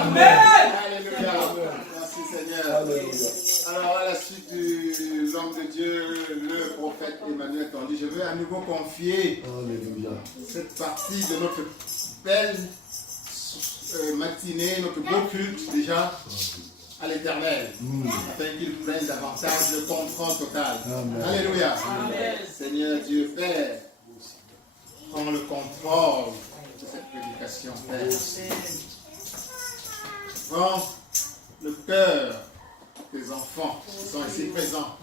Amen. Alléluia. Merci Seigneur. Alléluia. Alors à la suite de l'homme de Dieu, le prophète Emmanuel Tandy, je veux à nouveau confier Alléluia. cette partie de notre belle matinée, notre beau culte déjà à l'Éternel, afin qu'il prenne davantage le contrôle total. Amen. Alléluia. Amen. Seigneur Dieu, Père, prends le contrôle de cette prédication, Père. Prends le cœur des enfants qui sont ici présents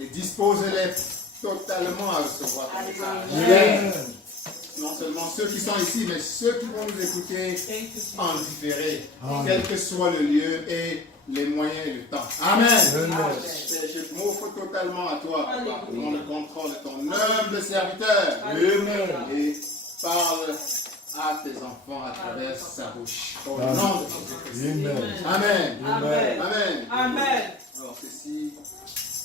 et dispose-les totalement à recevoir ton message. Amen. Non seulement ceux qui sont ici, mais ceux qui vont nous écouter en différé, quel que soit le lieu et les moyens et le temps. Amen. Je m'offre totalement à toi, Papa, prends le contrôle de ton humble serviteur. Amen. Et parle à tes enfants à travers sa bouche. Au nom de Jésus-Christ. Amen. Amen. Amen. Amen. Amen. Alors ceci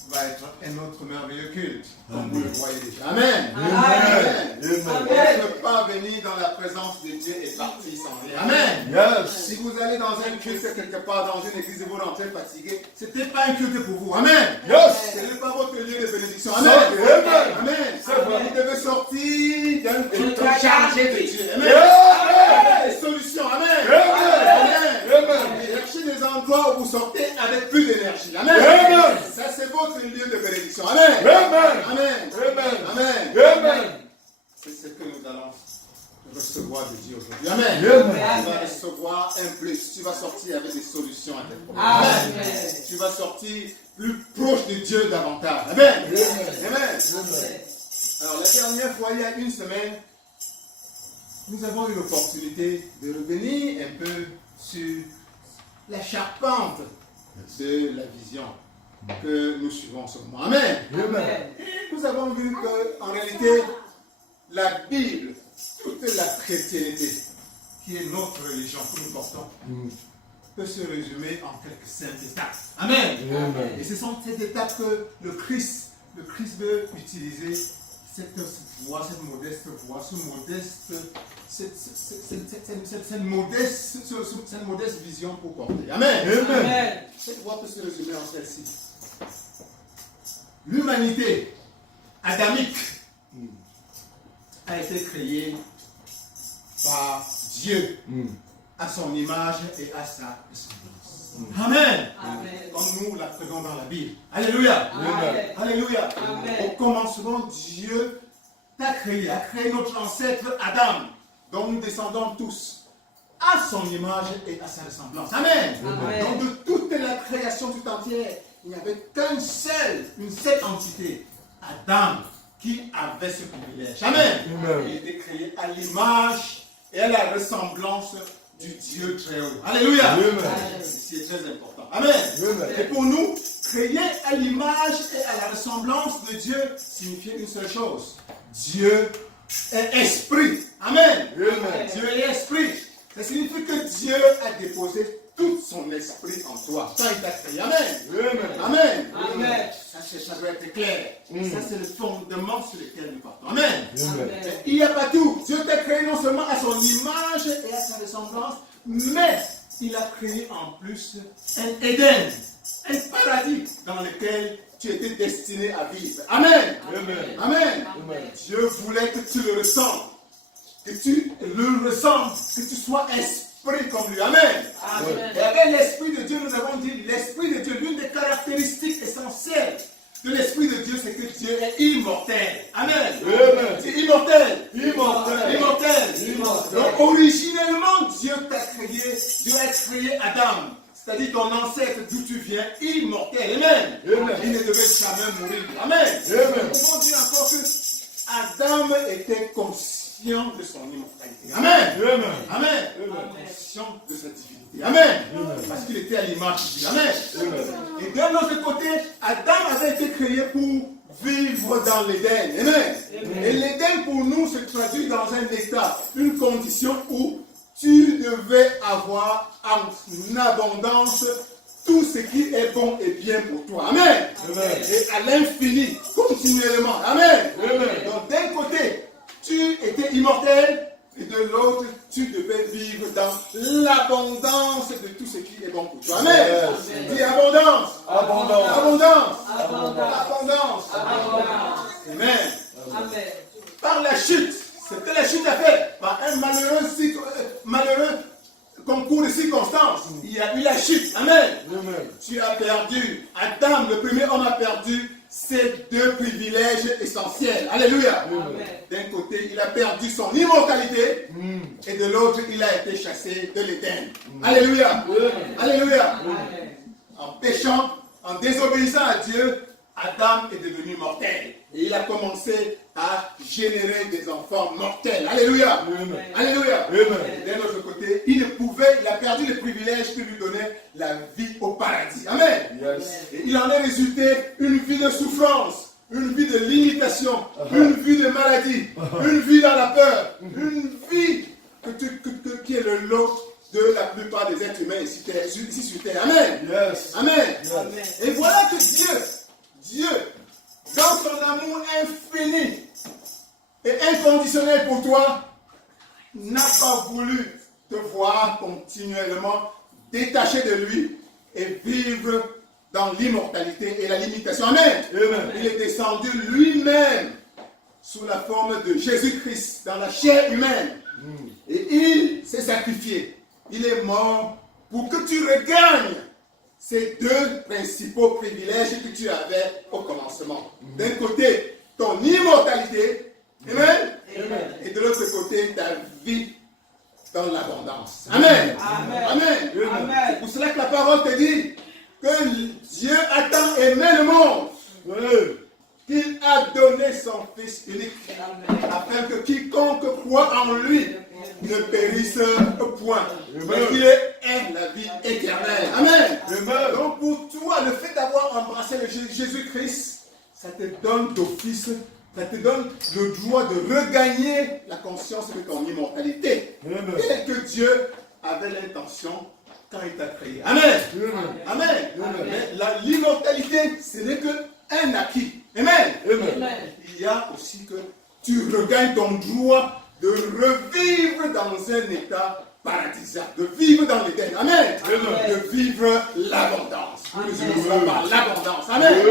va être un autre merveilleux culte, comme vous le voyez déjà. Amen. Amen. On ne peut pas venir dans la présence de Dieu et partir sans rien. Amen. Yes. Si vous allez dans un culte quelque part, dans une église et vous rentrez fatigué, ce n'était pas un culte pour vous. Amen. Yes. Ce n'est pas votre lieu de bénédiction. Amen. Amen. Amen. Vous devez sortir d'un culte chargé de Dieu. Amen. Amen. Des solutions. Amen. Amen. Amen. Cherchez des endroits où vous sortez avec plus d'énergie. Amen. Amen. Ça, c'est votre lieu de bénédiction. Amen. Amen. Amen. Amen. Amen. Amen. C'est ce que nous allons recevoir de Dieu aujourd'hui. Amen. Amen. Tu vas recevoir un plus. Tu vas sortir avec des solutions à tes problèmes. Amen. Tu vas sortir plus proche de Dieu davantage. Amen. Amen. Alors, la dernière fois, il y a une semaine, nous avons eu l'opportunité de revenir un peu sur la charpente de la vision que nous suivons en ce moment. Amen. Amen. Nous avons vu qu'en réalité, la Bible, toute la chrétienté, qui est notre religion que nous portons, peut se résumer en quelques simples étapes. Amen. Amen. Et ce sont ces étapes que le Christ veut utiliser, cette voie, cette modeste voie, cette modeste vision pour porter. Amen. Amen. Cette voie peut se résumer en celle-ci. L'humanité adamique a été créée par Dieu à son image et à sa ressemblance. Amen. Comme nous l'apprenons dans la Bible. Alléluia. Amen. Alléluia. Amen. Au commencement, Dieu t'a créé, a créé notre ancêtre Adam, dont nous descendons tous, à son image et à sa ressemblance. Amen. Amen. Donc de toute la création tout entière, il n'y avait une seule entité, Adam, qui avait ce privilège. Amen. Amen. Il était créé à l'image et à la ressemblance du Dieu très haut. Alléluia. Amen. C'est très important. Amen. Amen. Et pour nous, créer à l'image et à la ressemblance de Dieu signifiait une seule chose. Dieu est esprit. Amen. Amen. Dieu est esprit. Ça signifie que Dieu a déposé tout son esprit en toi. Ça, il t'a créé. Amen. Amen. Amen. Amen. Ça doit être clair. Ça, c'est le fondement sur lequel nous partons. Amen. Amen. Il n'y a pas tout. Dieu t'a créé non seulement à son image et à sa ressemblance, mais il a créé en plus un Éden, un paradis dans lequel tu étais destiné à vivre. Amen. Amen. Amen. Amen. Dieu voulait que tu le ressentes, que tu le ressentes, que tu sois esprit comme lui. Amen. Amen. Et avec l'Esprit de Dieu, nous avons dit, l'Esprit de Dieu, l'une des caractéristiques essentielles de l'Esprit de Dieu, c'est que Dieu est immortel. Amen. Amen. C'est immortel. Immortel. Immortel. Immortel. Donc originellement, Dieu t'a créé, Dieu a créé Adam, c'est-à-dire ton ancêtre d'où tu viens, immortel. Amen. Amen. Il ne devait jamais mourir. Amen. Amen. Nous pouvons dire encore que Adam était conscient de son immortalité. Amen. Amen. Amen. Amen. Conscient de sa divinité. Amen. Amen. Parce qu'il était à l'image de Dieu. Amen. Amen. Et d'un autre côté, Adam avait été créé pour vivre dans l'Éden. Amen. Et l'Éden pour nous se traduit dans un état, une condition où tu devais avoir en abondance tout ce qui est bon et bien pour toi. Amen. Amen. Et à l'infini, continuellement. Amen. Amen. Donc d'un côté, tu étais immortel et de l'autre, tu devais vivre dans l'abondance de tout ce qui est bon pour toi. Amen. Yes. Dis abondance. Abondance. Abondance. Abondance. Abondance. Abondance. Amen. Amen. Par la chute, ce que la chute a fait, par un malheureux concours de circonstances, il y a eu la chute. Amen. Amen. Tu as perdu. Adam, le premier homme, a perdu ces deux privilèges essentiels. Alléluia. Amen. D'un côté, il a perdu son immortalité et de l'autre, il a été chassé de l'Éden. Alléluia. Alléluia. Amen. En péchant, en désobéissant à Dieu, Adam est devenu mortel. Et il a commencé à générer des enfants mortels. Alléluia. Amen. Alléluia. Amen. D'un autre côté, il a perdu le privilège qui lui donnait la vie au paradis. Amen. Yes. Et il en est résulté une vie de souffrance, une vie de limitation, une vie de maladie, une vie dans la peur, une vie qui est le lot de la plupart des êtres humains ici sur terre. Amen. Yes. Amen. Amen. Et voilà que Dieu, dans son amour infini et inconditionnel pour toi, n'a pas voulu te voir continuellement détaché de lui et vivre dans l'immortalité et la limitation. Amen. Amen. Il est descendu lui-même sous la forme de Jésus-Christ dans la chair humaine. Et il s'est sacrifié. Il est mort pour que tu regagnes ces deux principaux privilèges que tu avais au commencement. D'un côté, ton immortalité. Amen. Amen. Et de l'autre côté, ta vie dans l'abondance. Amen. Amen. Amen. Amen. C'est pour cela que la parole te dit que Dieu a tant aimé le monde Oui. qu'il a donné son Fils unique Amen. afin que quiconque croit en lui ne périsse point, mais Amen. qu'il ait la vie éternelle. Amen. Amen. Donc pour toi, le fait d'avoir embrassé le Jésus-Christ, ça te donne d'office, ça te donne le droit de regagner la conscience de ton immortalité. Amen. Et que Dieu avait l'intention quand il t'a créé. Amen. Amen. Amen. Mais l'immortalité, ce n'est qu'un acquis. Amen. Amen. Amen. Il y a aussi que tu regagnes ton droit de revivre dans un état paradisiaque, de vivre dans l'Éden. Amen. Amen. De vivre l'abondance. Amen. Nous allons par l'abondance. Amen. Amen.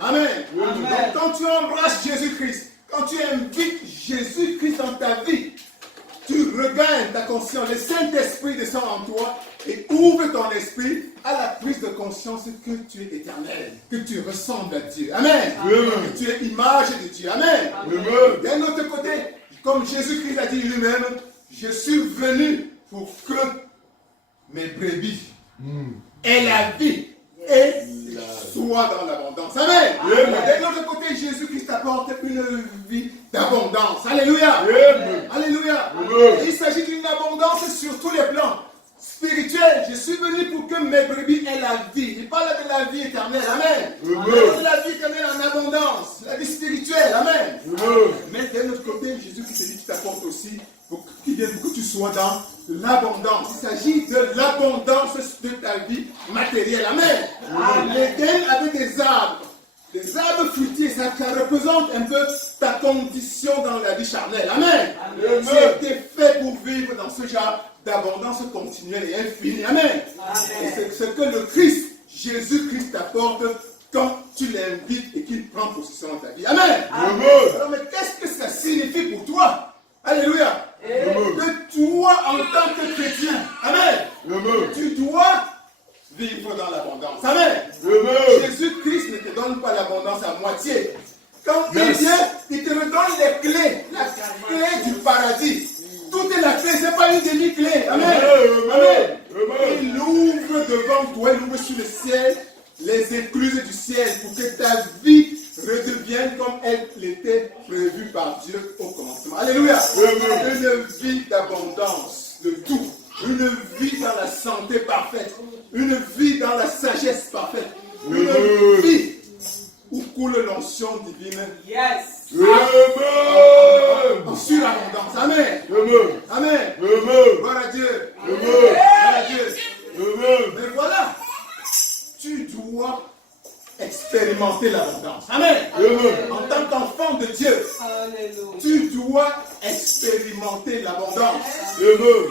Amen. Amen. Donc quand tu embrasses Jésus-Christ, quand tu invites Jésus-Christ dans ta vie, tu regagnes ta conscience. Le Saint-Esprit descend en toi et ouvre ton esprit à la prise de conscience que tu es éternel, que tu ressembles à Dieu. Amen. Amen. Que tu es image de Dieu. Amen. Amen. D'un autre côté, comme Jésus-Christ a dit lui-même, je suis venu pour que mes brebis aient la vie et soient dans l'abondance. Amen. D'un autre côté, Jésus-Christ apporte une vie d'abondance. Alléluia. Amen. Alléluia. Amen. Il s'agit d'une abondance sur tous les plans. Spirituel, je suis venu pour que mes brebis aient la vie. Il parle de la vie éternelle. Amen. Il parle de la vie éternelle en abondance. La vie spirituelle. Amen. Mais d'un autre côté, Jésus qui te dit qu'il t'apporte aussi pour que tu sois dans l'abondance. Il s'agit de l'abondance de ta vie matérielle. Amen. L'Éden avait des arbres. Les arbres fruitiers, ça représente un peu ta condition dans la vie charnelle. Amen. Amen. Tu as été fait pour vivre dans ce genre d'abondance continuelle et infinie. Amen. Et c'est ce que le Christ, Jésus-Christ t'apporte quand tu l'invites et qu'il prend possession de ta vie. Amen. Alors, mais qu'est-ce que ça signifie pour toi? Alléluia. Que toi, en tant que chrétien, amen, tu dois vivre dans l'abondance. Amen. Jésus-Christ ne te donne pas l'abondance à moitié. Quand il vient, il te redonne les clés, la clé du paradis. Tout est la clé, ce n'est pas une demi-clé. Amen. Amen. Il ouvre devant toi, il ouvre sur le ciel, les écluses du ciel pour que ta vie redevienne comme elle était prévue par Dieu au commencement. Alléluia. Une vie d'abondance de tout. Une vie dans la santé parfaite. Une vie dans la sagesse parfaite. Une vie où coule l'onction divine. Yes. En surabondance. Amen. Amen. Gloire à Dieu. Gloire à Dieu. Mais voilà. Tu dois expérimenter expérimenter l'abondance. Amen. En tant qu'enfant de Dieu, Alléluia. tu dois expérimenter l'abondance.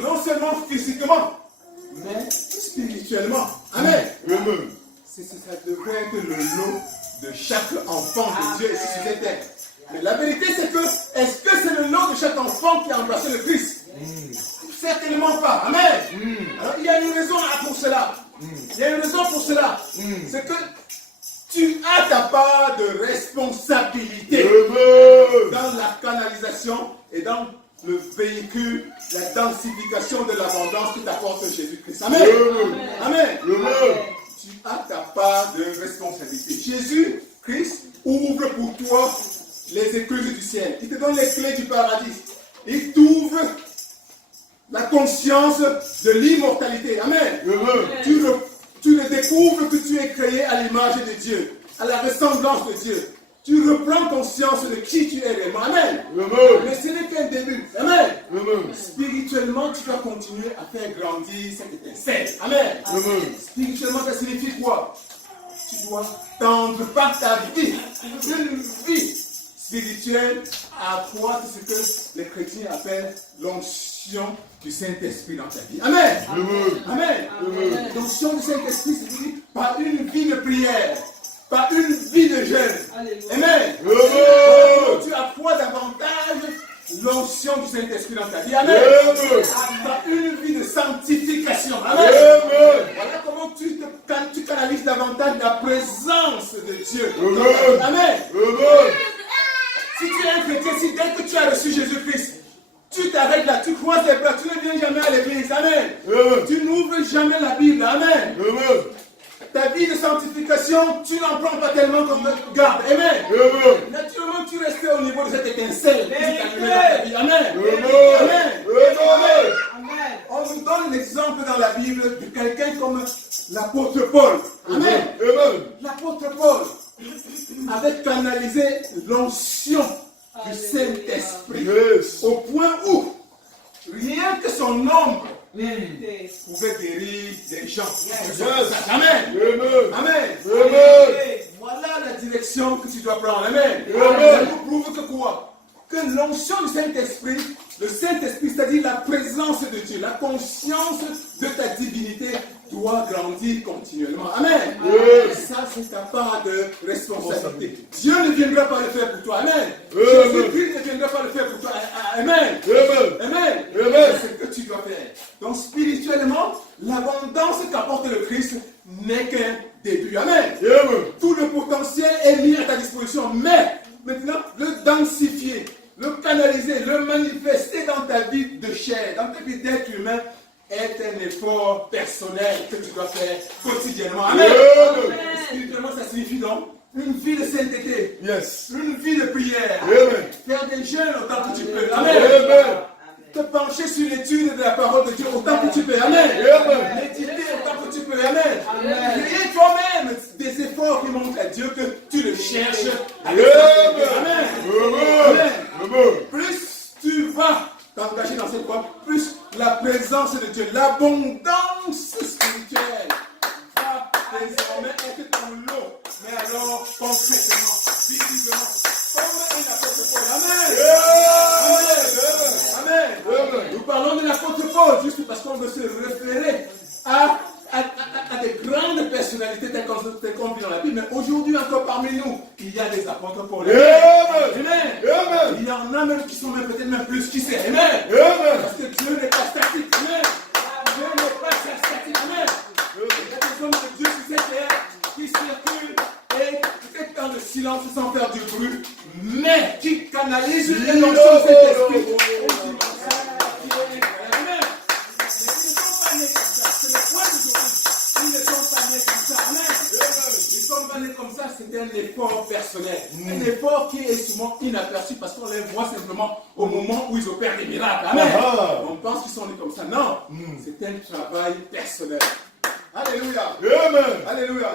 Non seulement physiquement, mais spirituellement. Amen. Ça devrait être le lot de chaque enfant de Dieu ici sur cette terre. Mais la vérité, c'est que, est-ce que c'est le lot de chaque enfant qui a embrassé le Christ? Certainement pas. Amen. Alors, il y a une raison pour cela. Il y a une raison pour cela. C'est que tu as ta part de responsabilité dans la canalisation et dans le véhicule, la densification de l'abondance que t'apporte Jésus-Christ. Amen. Amen. Tu as ta part de responsabilité. Jésus-Christ ouvre pour toi les écluses du ciel. Il te donne les clés du paradis. Il t'ouvre la conscience de l'immortalité. Amen. Tu le découvres que tu es créé à l'image de Dieu, à la ressemblance de Dieu. Tu reprends conscience de qui tu es réellement. Amen. Mais ce n'est qu'un début. Amen. Spirituellement, tu dois continuer à faire grandir cette étincelle. Amen. Spirituellement, ça signifie quoi? Tu dois tendre par ta vie, une vie spirituelle, à accroître ce que les chrétiens appellent l'onction du Saint-Esprit dans ta vie. Amen. Amen. L'onction du Saint-Esprit, c'est par une vie de prière, par une vie de jeûne. Amen. Tu accrois davantage l'onction du Saint-Esprit dans ta vie. Amen. Par une vie de sanctification. Amen. Voilà comment tu canalises davantage la présence de Dieu. Amen. Si tu es un chrétien, si dès que tu as reçu Jésus-Christ, tu t'arrêtes là, tu croises les bras, tu ne viens jamais à l'église. Amen. Tu n'ouvres jamais la Bible. Amen. Ta vie de sanctification, tu n'en prends pas tellement comme garde. Amen. Naturellement, tu restes au niveau de cette étincelle. Amen. Amen. On nous donne l'exemple dans la Bible de quelqu'un comme l'apôtre Paul. Amen. L'apôtre Paul avait canalisé l'onction du Saint-Esprit au point où rien que son ombre pouvait guérir des gens. Amen. Amen. Voilà la direction que tu dois prendre. Amen. Ça nous prouve que quoi? Que l'onction du Saint-Esprit, le Saint-Esprit, c'est-à-dire la présence de Dieu, la conscience de ta divinité doit grandir continuellement. Amen. Ça, c'est ta part de responsabilité. Dieu ne viendra pas le faire pour toi. Amen. Jésus-Christ ne viendra pas le faire pour toi. Amen. Amen. C'est ce que tu dois faire. Donc, spirituellement, l'abondance qu'apporte le Christ n'est qu'un début. Amen. Tout le potentiel est mis à ta disposition. Mais, maintenant, le densifier, le canaliser, le manifester dans ta vie de chair, dans ta vie d'être humain, est un effort personnel que tu dois faire quotidiennement. Amen. Spirituellement, ça signifie donc une vie de sainteté, une vie de prière, faire des jeûnes autant que tu peux. Amen. Te pencher sur l'étude de la parole de Dieu autant que tu peux. Amen. Méditer autant que tu peux. Amen. Créer toi-même des efforts qui montrent à Dieu que tu le cherches. Amen. Plus tu vas t'engager dans cette voie, plus la présence de Dieu, l'abondance spirituelle va désormais être dans l'eau. Mais alors, concrètement, visiblement, comme un apôtre Paul. Amen. Nous parlons de l'apôtre Paul juste parce qu'on veut se référer à des grandes personnalités telles qu'on vit dans la Bible. Mais aujourd'hui encore parmi nous, il y a des apôtres Paul. Amen. Il y en a même qui sont peut-être même plus qui sait. Amen. Parce que Dieu n'est pas statique. Amen. Dieu n'est pas statique. Amen. Il y a des hommes de Dieu sur cette terre qui circulent et peut-être dans le silence sans faire du bruit, mais qui canalisent l'émotion de cet esprit. Amen. Ils ne sont pas nés comme ça. C'est le point d'aujourd'hui. Ils ne sont pas nés comme ça. Amen. Ils sont pas nés comme ça, c'est un effort personnel. Un effort qui est souvent inaperçu parce qu'on les voit simplement au moment où ils opèrent des miracles. Amen. On pense qu'ils sont nés comme ça. Non. C'est un travail personnel. Alléluia. Alléluia.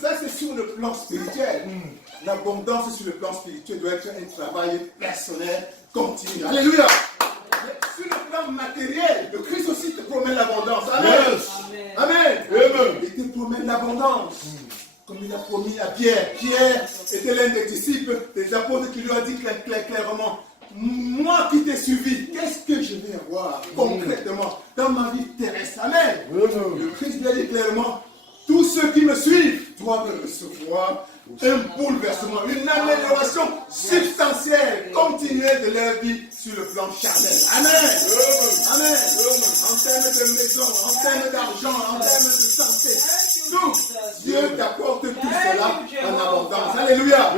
Ça, c'est sur le plan spirituel. L'abondance sur le plan spirituel doit être un travail personnel continu. Alléluia. Sur le plan matériel, le Christ aussi te promet l'abondance. Amen. Amen. Il te promet l'abondance. comme il a promis à Pierre. Pierre était l'un des disciples, des apôtres qui lui a dit clairement, moi qui t'ai suivi, qu'est-ce que je vais avoir concrètement dans ma vie terrestre? Amen. Le Christ lui a dit clairement, tous ceux qui me suivent doivent recevoir un bouleversement, une amélioration substantielle, continuelle de leur vie sur le plan charnel. Amen. Amen. En termes de maison, en termes d'argent, en termes de santé, tout, Dieu t'apporte tout cela en abondance. Alléluia.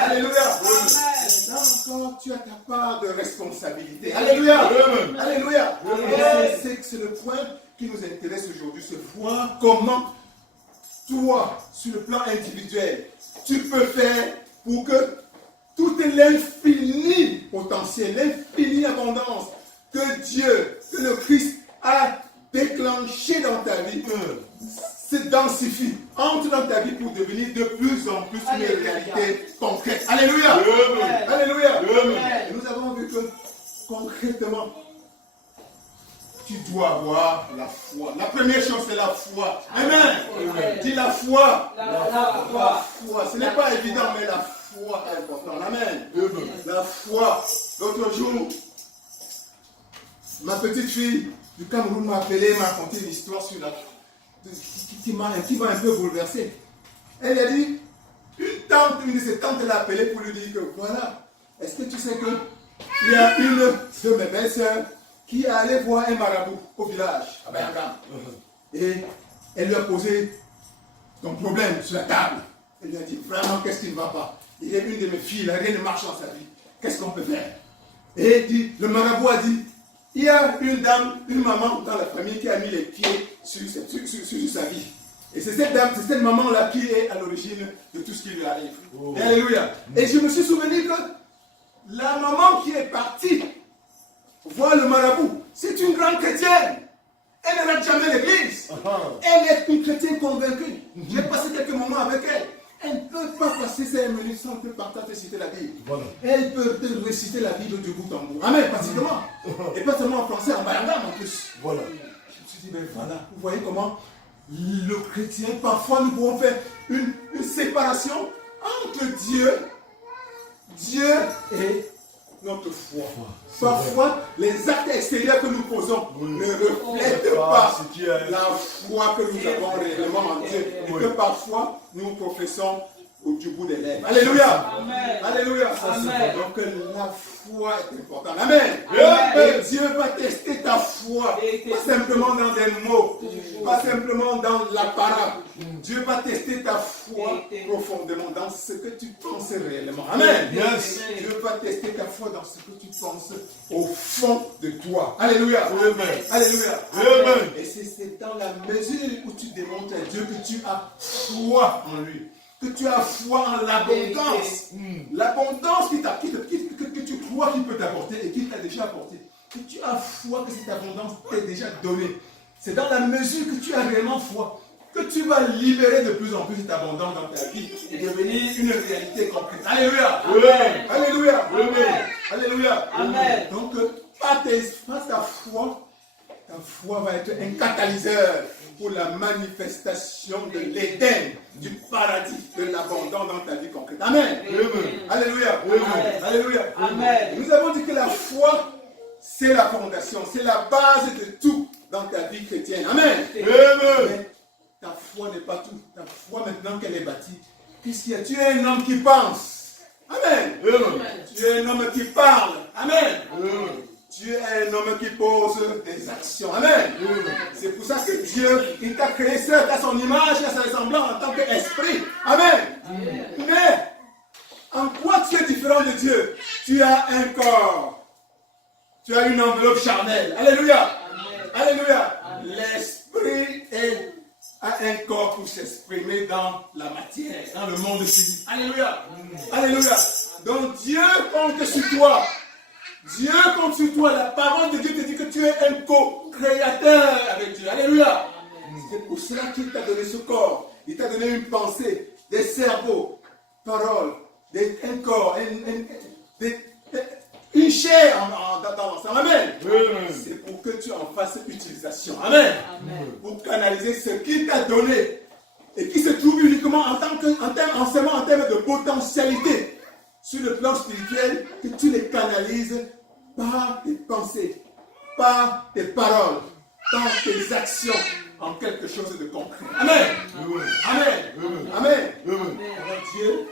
Alléluia. Là encore, tu as ta part de responsabilité. Alléluia. Alléluia. C'est le point qui nous intéresse aujourd'hui, c'est voir comment toi, sur le plan individuel, tu peux faire pour que tout l'infini potentiel, l'infinie abondance que Dieu, que le Christ a déclenché dans ta vie, se densifie, entre dans ta vie pour devenir de plus en plus une réalité concrète. Alléluia. Alléluia. Et nous avons vu que concrètement, tu dois avoir la foi. La première chose, c'est la foi. Amen. Dis la foi. La foi. Ce n'est pas évident, mais la foi est importante. Amen. La foi. L'autre jour, ma petite fille du Cameroun m'a appelé, m'a raconté une histoire sur la qui m'a un peu bouleversé. Elle a dit, une de ses tantes l'a appelé pour lui dire que voilà, est-ce que tu sais qu'il y a une de mes belles-sœurs qui est allée voir un marabout au village, à Bayangam. Et elle lui a posé son problème sur la table. Elle lui a dit, vraiment, qu'est-ce qui ne va pas? Il y a une de mes filles, rien ne marche dans sa vie. Qu'est-ce qu'on peut faire? Et le marabout a dit, il y a une dame, une maman dans la famille qui a mis les pieds sur sa vie. Et c'est cette dame, c'est cette maman-là qui est à l'origine de tout ce qui lui arrive. Oh. Et alléluia. Et je me suis souvenu que la maman qui est partie voir le marabout, c'est une grande chrétienne. Elle ne rate jamais l'église. Elle est une chrétienne convaincue. J'ai passé quelques moments avec elle. Elle ne peut pas passer 5 minutes sans te partager citer la Bible. Voilà. Elle peut te réciter la Bible du bout en bout. Amen, pratiquement. Et pas seulement en français, en bayangam en plus. Voilà. Je me suis dit, ben voilà, vous voyez comment le chrétien, parfois nous pouvons faire une séparation entre Dieu et notre foi. Parfois, les actes extérieurs que nous posons ne reflètent pas la foi que nous avons réellement en Dieu. Et que parfois, nous professons du bout des lèvres. Alléluia. Amen. Alléluia. Amen. Donc la foi est importante. Amen. Et Dieu va tester ta foi. Pas simplement dans des mots. Pas simplement dans la parole. Dieu va tester ta foi profondément dans ce que tu penses réellement. Amen. Yes. Dieu va tester ta foi dans ce que tu penses au fond de toi. Alléluia. Amen. Alléluia. Amen. Et c'est dans la mesure où tu démontres à Dieu que tu as foi en lui. Que tu as foi en l'abondance. L'abondance que tu crois qu'il peut t'apporter et qu'il t'a déjà apporté. Que tu as foi que cette abondance t'est déjà donnée. C'est dans la mesure que tu as réellement foi que tu vas libérer de plus en plus cette abondance dans ta vie et devenir une réalité concrète. Alléluia. Amen. Alléluia. Amen. Alléluia. Amen. Donc, par ta foi va être un catalyseur pour la manifestation de l'Éden, du paradis, de l'abondance dans ta vie concrète. Amen. Alléluia. Alléluia. Amen. Nous avons dit que la foi, c'est la fondation, c'est la base de tout dans ta vie chrétienne. Amen. Mais ta foi n'est pas tout. Ta foi, maintenant qu'elle est bâtie, qu'est-ce qu'il y a? Tu es un homme qui pense. Amen. Tu es un homme qui parle. Amen. Tu es un homme qui pose des actions. Amen. C'est pour ça que Dieu, il t'a créé certes à son image et à sa ressemblance en tant qu'esprit. Amen. Mais, en quoi tu es différent de Dieu? Tu as un corps. Tu as une enveloppe charnelle. Alléluia. Alléluia. L'esprit a un corps pour s'exprimer dans la matière, dans le monde physique. Alléluia. Alléluia. Donc Dieu compte sur toi. Dieu compte sur toi. La parole de Dieu te dit que tu es un co-créateur avec Dieu. Alléluia. C'est pour cela qu'il t'a donné ce corps. Il t'a donné une pensée, des cerveaux, paroles, un corps, une chair dans l'ensemble. Amen. C'est pour que tu en fasses utilisation. Amen. Pour canaliser ce qu'il t'a donné et qui se trouve uniquement seulement en termes de potentialité sur le plan spirituel, que tu les canalises par tes pensées, par tes paroles, par tes actions en quelque chose de concret. Amen. Amen. Amen. Alors Dieu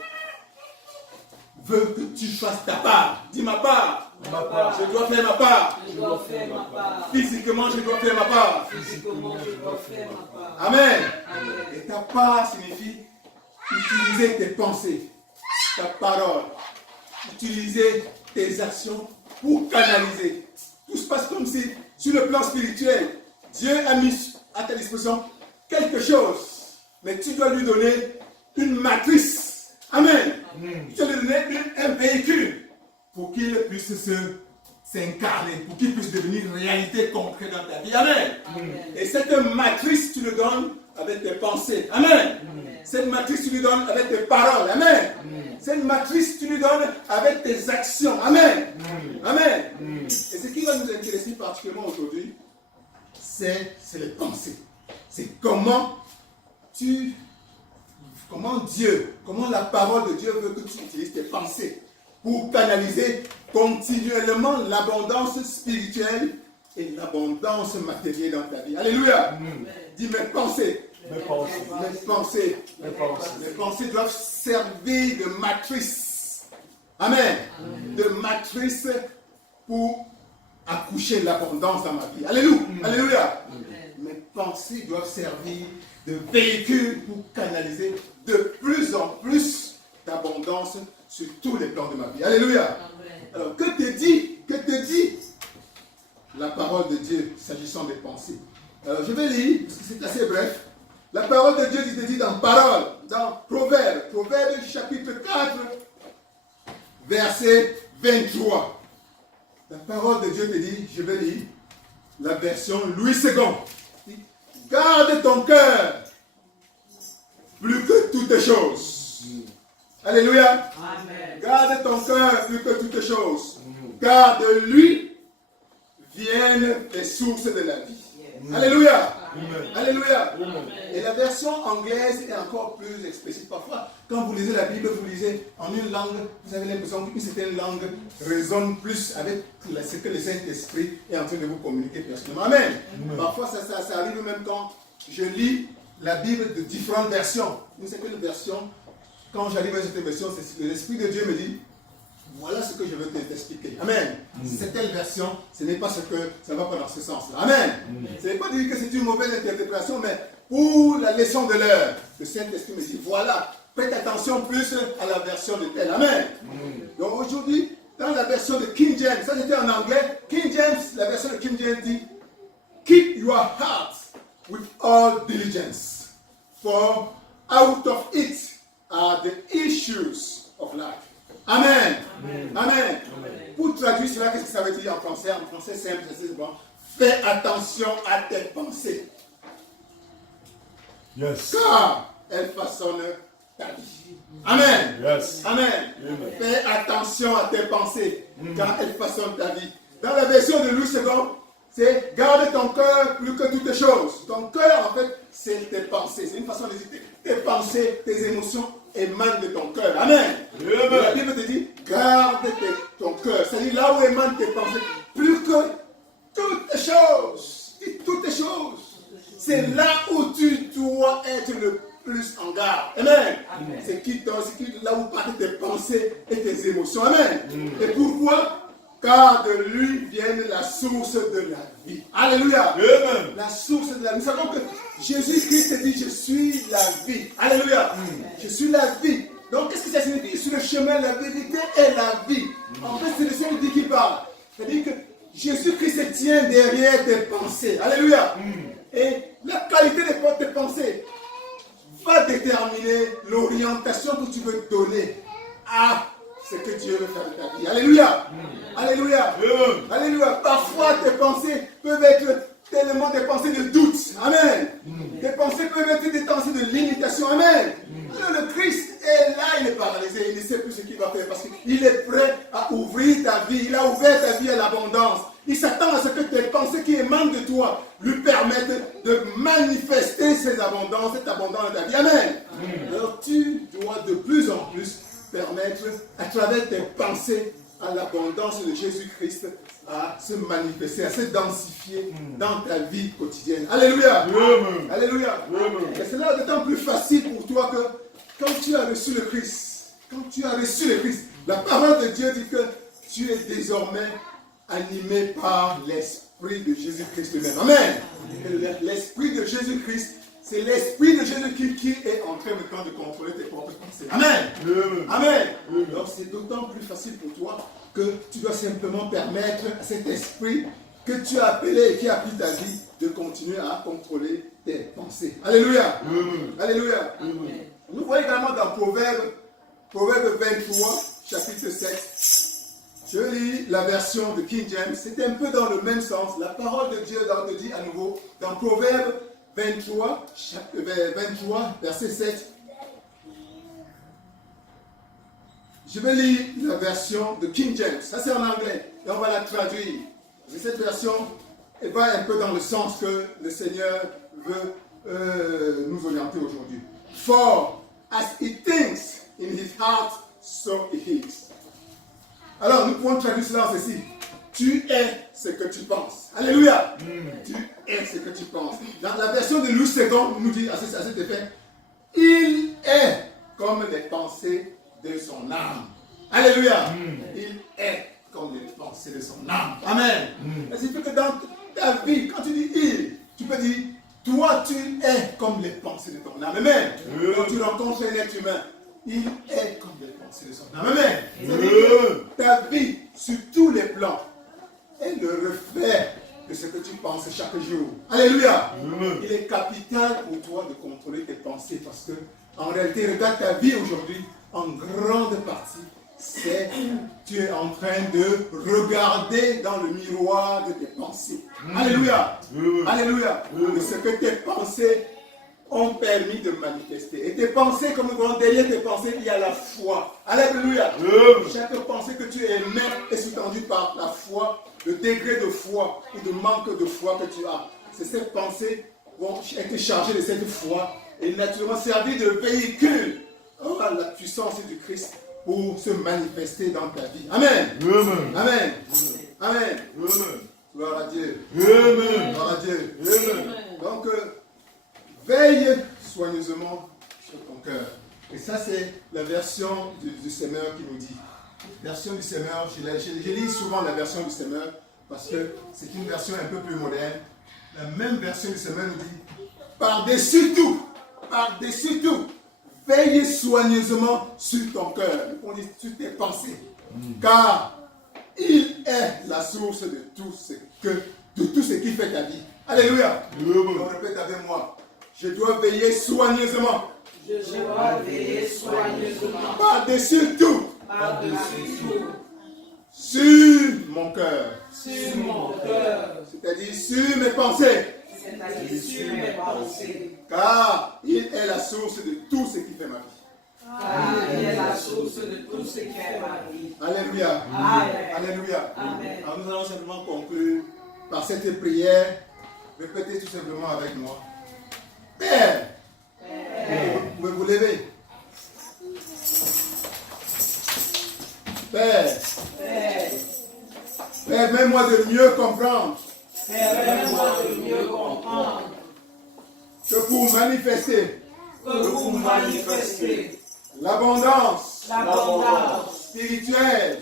veut que tu fasses ta part. Dis ma part. Ma part. Je dois faire ma part. Je dois faire ma part. Physiquement, je dois faire ma part. Physiquement, je dois faire ma part. Amen. Amen. Et ta part signifie utiliser tes pensées, ta parole, utiliser tes actions pour canaliser. Tout se passe comme si, sur le plan spirituel, Dieu a mis à ta disposition quelque chose, mais tu dois lui donner une matrice. Amen. Tu dois lui donner un véhicule pour qu'il puisse s'incarner, pour qu'il puisse devenir une réalité concrète dans ta vie. Amen. Et cette matrice, tu le donnes avec tes pensées. Amen. Cette matrice, tu lui donnes avec tes paroles. Amen. Cette matrice, tu lui donnes avec tes actions. Amen. Amen. Et ce qui va nous intéresser particulièrement aujourd'hui, c'est les pensées. C'est comment la parole de Dieu veut que tu utilises tes pensées pour canaliser continuellement l'abondance spirituelle et l'abondance matérielle dans ta vie. Alléluia. Dis mes pensées. Mes pensées doivent servir de matrice. Amen. De matrice pour accoucher l'abondance dans ma vie. Alléluia. Alléluia. Mes pensées doivent servir de véhicule pour canaliser de plus en plus d'abondance sur tous les plans de ma vie. Alléluia. Alors, que te dit la parole de Dieu s'agissant des pensées? Alors, je vais lire, parce que c'est assez bref. La parole de Dieu te dit dans Proverbe chapitre 4, verset 23. La parole de Dieu te dit, je vais lire la version Louis II. Garde ton cœur plus que toutes choses. Alléluia. Amen. Garde ton cœur plus que toutes choses. Car de lui viennent les sources de la vie. Alléluia. Alléluia. Et la version anglaise est encore plus explicite. Parfois, quand vous lisez la Bible, vous lisez en une langue, vous avez l'impression qu'une certaine langue résonne plus avec ce que le Saint-Esprit est en train de vous communiquer personnellement. Amen. Parfois, ça arrive même quand je lis la Bible de différentes versions. Une certaine version, quand j'arrive à cette version, l'Esprit de Dieu me dit, voilà ce que je veux t'expliquer. Amen. C'est telle version, ce n'est pas ce que ça va pas dans ce sens-là. Amen. Ce n'est pas dire que c'est une mauvaise interprétation, mais pour la leçon de l'heure, le Saint-Esprit me dit, voilà, faites attention plus à la version de telle. Amen. Donc aujourd'hui, dans la version de King James, ça c'était en anglais, King James, la version de King James dit, keep your heart with all diligence, for out of it are the issues of life. Amen. Amen. Pour traduire cela, qu'est-ce que ça veut dire en français? En français simple, c'est bon. Fais attention à tes pensées. Yes. Car elles façonnent ta vie. Amen. Yes. Amen. Fais attention à tes pensées, car elles façonnent ta vie. Dans la version de Louis II, c'est garde ton cœur plus que toutes choses. Ton cœur, en fait, c'est tes pensées. C'est une façon de dire tes pensées, tes émotions émanent de ton cœur. Amen. Et la Bible te dit, garde ton cœur. C'est-à-dire là où émanent tes pensées, plus que toutes les choses. Toutes les choses. C'est là où tu dois être le plus en garde. Amen. C'est là où partent tes pensées et tes émotions. Amen. Et pourquoi? Car de lui vient la source de la vie. Alléluia. Amen. La source de la vie. Nous savons que Jésus-Christ dit, je suis la vie. Alléluia. Je suis la vie. Donc, qu'est-ce que ça signifie? Sur le chemin, la vérité et la vie. En fait, c'est le Saint-Esprit qui parle. C'est-à-dire que Jésus-Christ tient derrière tes pensées. Alléluia. Et la qualité de tes pensées va déterminer l'orientation que tu veux donner à ce que Dieu veut faire de ta vie. Alléluia. Alléluia. Alléluia. Parfois, tes pensées peuvent être tellement des pensées de doute. Amen. Tes pensées peuvent être des pensées de limitation. Amen. Alors, le Christ est là, il est paralysé. Il ne sait plus ce qu'il va faire parce qu'il est prêt à ouvrir ta vie. Il a ouvert ta vie à l'abondance. Il s'attend à ce que tes pensées qui émanent de toi lui permettent de manifester cette abondance dans ta vie. Amen. Alors tu dois de plus en plus permettre, à travers tes pensées, à l'abondance de Jésus-Christ à se manifester, à se densifier dans ta vie quotidienne. Alléluia. Alléluia. Et c'est là d'autant plus facile pour toi que quand tu as reçu le Christ, la parole de Dieu dit que tu es désormais animé par l'Esprit de Jésus-Christ lui-même. Amen. L'Esprit de Jésus-Christ, c'est l'Esprit de Jésus-Christ qui est en train maintenant de contrôler tes propres pensées. Amen. Amen. Donc c'est d'autant plus facile pour toi que tu dois simplement permettre à cet esprit que tu as appelé et qui a pris ta vie de continuer à contrôler tes pensées. Alléluia. Alléluia. Nous voyons également dans Proverbe 23, chapitre 7. Je lis la version de King James. C'est un peu dans le même sens. La parole de Dieu te dit à nouveau dans Proverbe 23, verset 7. Je vais lire la version de King James. Ça c'est en anglais. Et on va la traduire. Et cette version elle va un peu dans le sens que le Seigneur veut nous orienter aujourd'hui. For as he thinks in his heart, so he is. Alors nous pouvons traduire cela en ceci. Tu es ce que tu penses. Alléluia. Tu es ce que tu penses. Dans la version de Louis II, nous dit à cet effet, il est comme les pensées de son âme. Alléluia. Il est comme les pensées de son âme. Amen. Ça signifie que dans ta vie, quand tu dis il, tu peux dire, toi tu es comme les pensées de ton âme. Amen. Quand tu rencontres un être humain, il est comme les pensées de son âme. Amen. Ta vie, sur tous les plans, est le reflet de ce que tu penses chaque jour. Alléluia. Il est capital pour toi de contrôler tes pensées parce que, en réalité, regarde ta vie aujourd'hui, en grande partie, c'est tu es en train de regarder dans le miroir de tes pensées. Alléluia. Alléluia. De ce que tes pensées ont permis de manifester. Et tes pensées, comme nous voyons derrière tes pensées, il y a la foi. Alléluia. Chaque pensée que tu émets est sous-tendue par la foi, le degré de foi ou de manque de foi que tu as. C'est ces pensées vont être chargées de cette foi et naturellement servir de véhicule à la puissance du Christ pour se manifester dans ta vie. Amen. Amen. Amen. Gloire à Dieu. Gloire à Dieu. Donc, veille soigneusement sur ton cœur. Et ça, c'est la version du Semeur qui nous dit. Version du Semeur, je lis souvent la version du Semeur parce que c'est une version un peu plus moderne. La même version du Semeur nous dit, par-dessus tout, veille soigneusement sur ton cœur. On dit sur tes pensées. Car il est la source de tout ce qui fait ta vie. Alléluia. On répète avec moi. Je dois veiller soigneusement. Je dois veiller soigneusement. Par-dessus tout. Par-dessus tout. Sur mon cœur. Sur mon cœur. C'est-à-dire sur mes pensées. C'est-à-dire sur mes pensées. Car il est la source de tout ce qui fait ma vie. Car il est la source de tout ce qui fait ma vie. Alléluia. Amen. Alléluia. Amen. Alors nous allons simplement conclure par cette prière. Répétez tout simplement avec moi. Père, vous pouvez vous lever. Père, permets-moi de mieux comprendre Permets-moi de mieux comprendre que pour manifester l'abondance spirituelle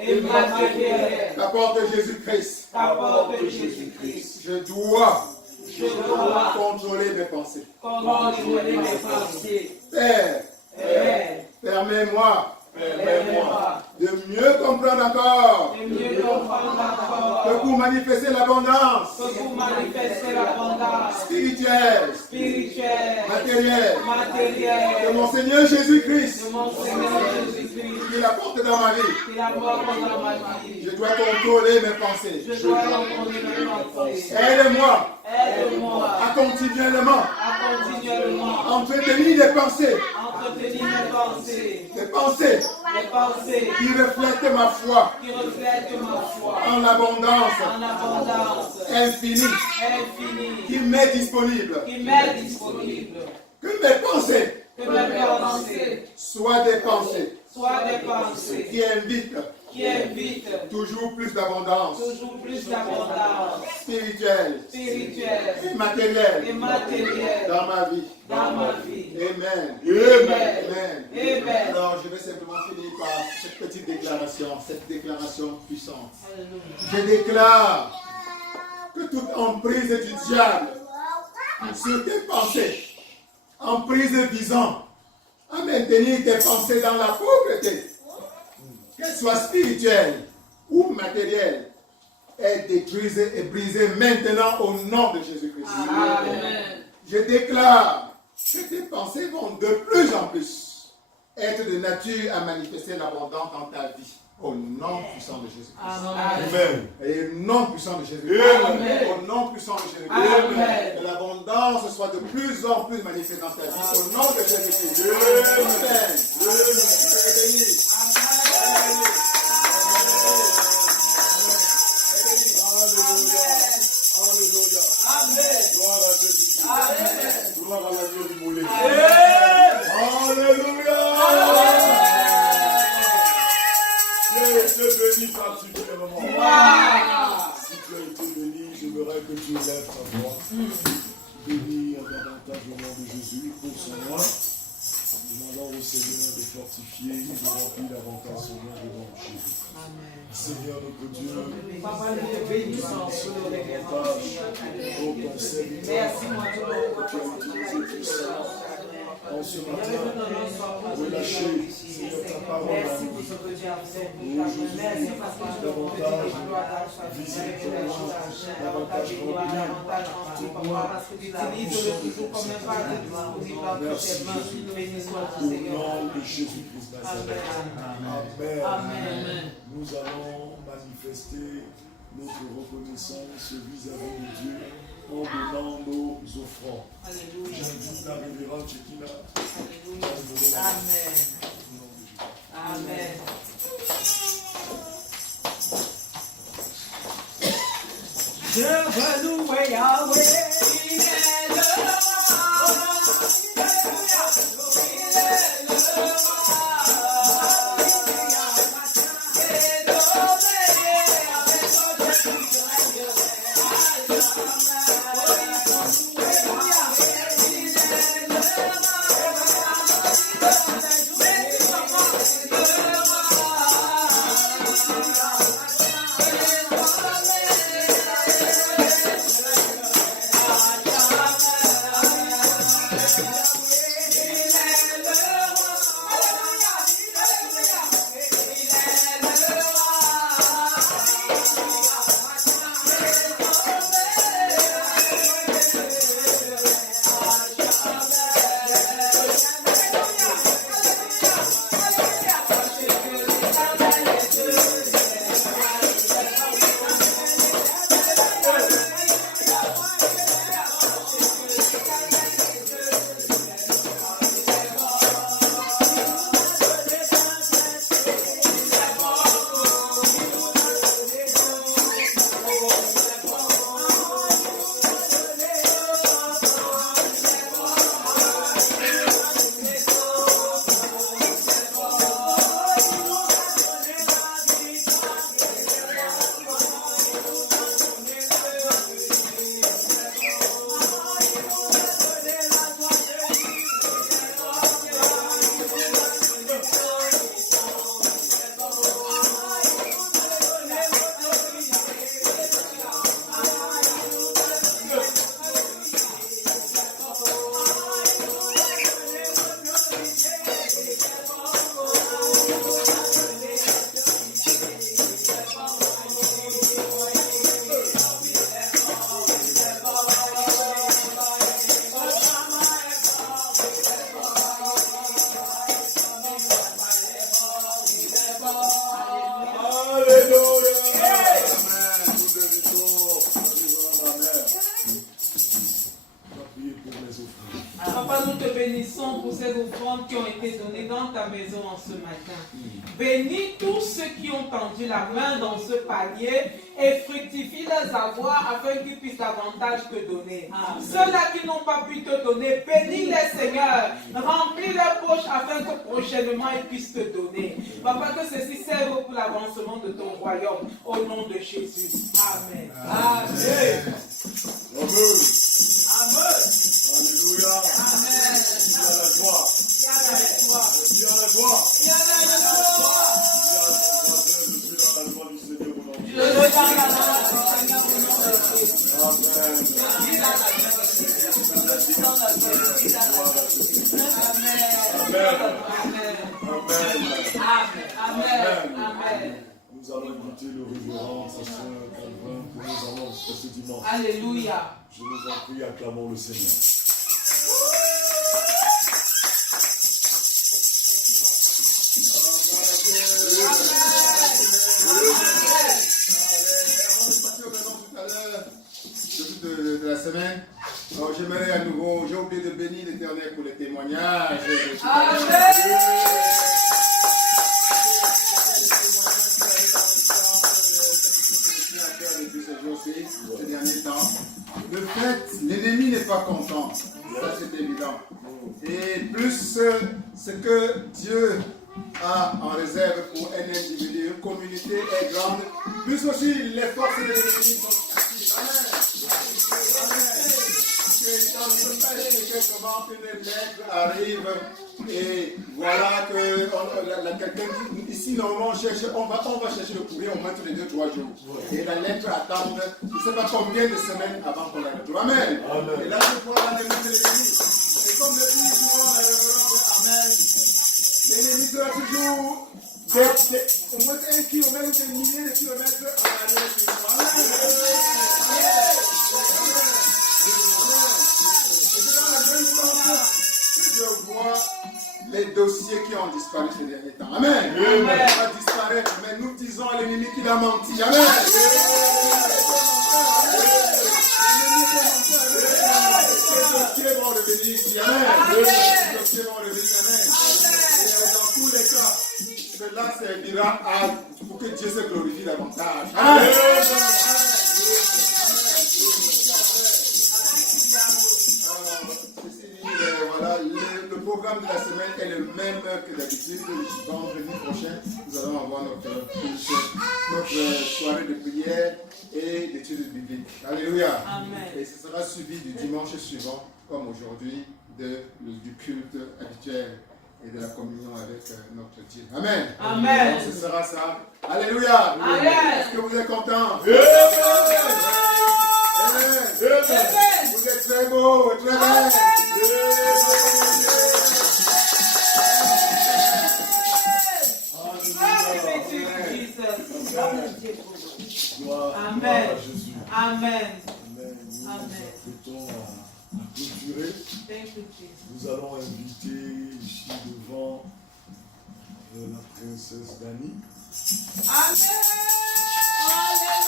et matérielle qu'apporte Jésus-Christ, je dois contrôler mes pensées. Père, permets-moi de mieux comprendre encore que pour manifester l'abondance spirituelle, matérielle que mon Seigneur Jésus-Christ qu'il apporte dans ma vie. Je dois contrôler mes pensées. Aide-moi à continuellement entretenir des pensées retenir mes pensées. Des pensées Les pensées qui reflètent ma foi qui reflètent ma foi. en abondance En abondance. infinie Infinie. qui m'est disponible. Qui m'est disponible. Que mes pensées Que mes pensées soient des pensées soient des pensées qui invitent qui invitent toujours plus d'abondance toujours plus d'abondance spirituelle spirituelle et matérielle et matérielle dans ma vie. dans ma vie. Amen. Amen. Amen. Amen. Alors, je vais simplement finir par cette petite déclaration, cette déclaration puissante. Je déclare que toute emprise du diable sur tes pensées, emprise visant à maintenir tes pensées dans la pauvreté, qu'elles soient spirituelles ou matérielles, est détruite et brisée maintenant au nom de Jésus-Christ. Amen. Je déclare que tes pensées vont de plus en plus être de nature à manifester l'abondance dans ta vie. Au nom puissant de Jésus-Christ. Amen. Et au nom puissant de Jésus-Christ. Amen. Au nom puissant de Jésus-Christ. Amen. Que l'abondance soit de plus en plus manifestée dans ta vie. Au nom de Jésus-Christ. Amen. Soyez bénis. Alléluia. Amen. Gloire à Jésus-Christ. Amen. Gloire à l'agneau du mollet. Amen. Alléluia. Tu es béni particulièrement. Wow. Si tu as été béni, j'aimerais que tu lèves ta voix. Bénis davantage au nom de Jésus pour son nom. Demandons au Seigneur de fortifier, de remplir davantage son nom devant Jésus. Seigneur notre Dieu, Papa, nous te bénissons pour les ô ton serviteur, Merci, mon Dieu, pour tu as utilisé tout ça en ce matin, relâcher, Seigneur, ta parole Merci en pour nous. ce que tu as fait. Merci parce que tu as visite, davantage rempli. parce que tu utilises toujours comme un pas de dispositif entre tes mains. Béni soit Au ton Seigneur. nom de Jésus-Christ Nazareth. Amen. Amen. Nous allons manifester notre reconnaissance vis-à-vis de Dieu en donnant nos offrandes. Alléluia. J'invite la révérende Chekina. Alléluia. Amen. Amen. Je veux louer Yahweh. Il est le roi. Il est le roi. prier pour mes offrandes. Papa, nous te bénissons pour ces offrandes qui ont été données dans ta maison en ce matin. Bénis tous ceux qui ont tendu la main dans ce panier et fructifie leurs avoirs afin qu'ils puissent davantage te donner. Ceux-là qui n'ont pas pu te donner, bénis-les, Seigneur. Remplis leurs poches afin que prochainement ils puissent te donner. Papa, que ceci serve pour l'avancement de ton royaume. Au nom de Jésus. Amen. Amen. Amen. Amen. Alléluia. Amen. Il y a la joie. Il y a la joie. Il y a la joie. Il y a la joie. Il y a ton voisin, je suis dans la joie du Seigneur au nom de Je Jésus. le dans la joie du Seigneur au nom de Jésus. Amen. Il a la joie. Dans la joie. Il a la joie. Amen. Amen. Amen. Amen. Amen. Nous allons inviter le révérend, sa sœur Calvin, pour nous annoncer ce dimanche. Alléluia. Je nous en prie, acclamons le Seigneur. De la semaine. Alors, j'aimerais à nouveau, j'ai oublié de bénir l'Éternel pour les témoignages. Ces derniers temps. Le fait, l'ennemi n'est pas content. Ça, c'est évident. Et plus ce que Dieu a en réserve pour un individu, une communauté est grande, plus aussi les forces de l'ennemi sont actives. Amen. On ne peut pas expliquer comment une lettre arrive et voilà que quelqu'un ici normalement on va chercher le courrier au moins tous les 2-3 jours. Et la lettre attend, je ne sais pas combien de semaines avant qu'on la retrouve. Amen. Amen. Et là je vois la démon de l'ennemi. Et comme le dit souvent la révérende, Amen. L'ennemi sera toujours au moins 1 kilomètre, des milliers de kilomètres en arrière sur toi. Amen. Je vois les dossiers qui ont disparu ces derniers temps. Amen. Amen. On va disparaître, mais nous disons à l'ennemi qu'il a menti. Amen. Les dossiers vont revenir ici. Amen. Les dossiers vont revenir. Amen. Et dans tous les cas, cela servira pour que Dieu se glorifie davantage. Amen. Voilà, le programme de la semaine est le même que d'habitude. Vendredi prochain, nous allons avoir notre soirée de prière et d'études bibliques. Alléluia. Amen. Et ce sera suivi du dimanche suivant, comme aujourd'hui, du culte habituel et de la communion avec notre Dieu. Amen. Amen. Donc, ce sera ça. Alléluia. Amen. Est-ce que vous êtes contents? Amen. Vous êtes très beaux, très belles. Amen. Amen. Nous nous apprêtons à clôturer. Nous allons inviter ici devant la princesse Dani. Amen. Amen.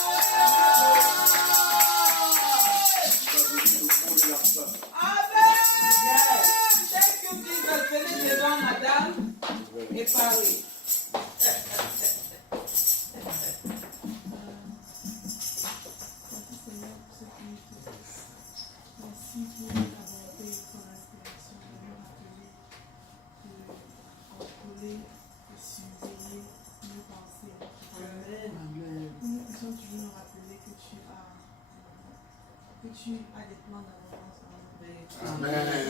Thank you, Jesus. Venez devant madame et parlez. Merci pour la volonté et pour l'inspiration de nous rappeler de contrôler et surveiller nos pensées. Amen. Nous puissions toujours nous rappeler que tu as des plans d'avance en nous. Amen.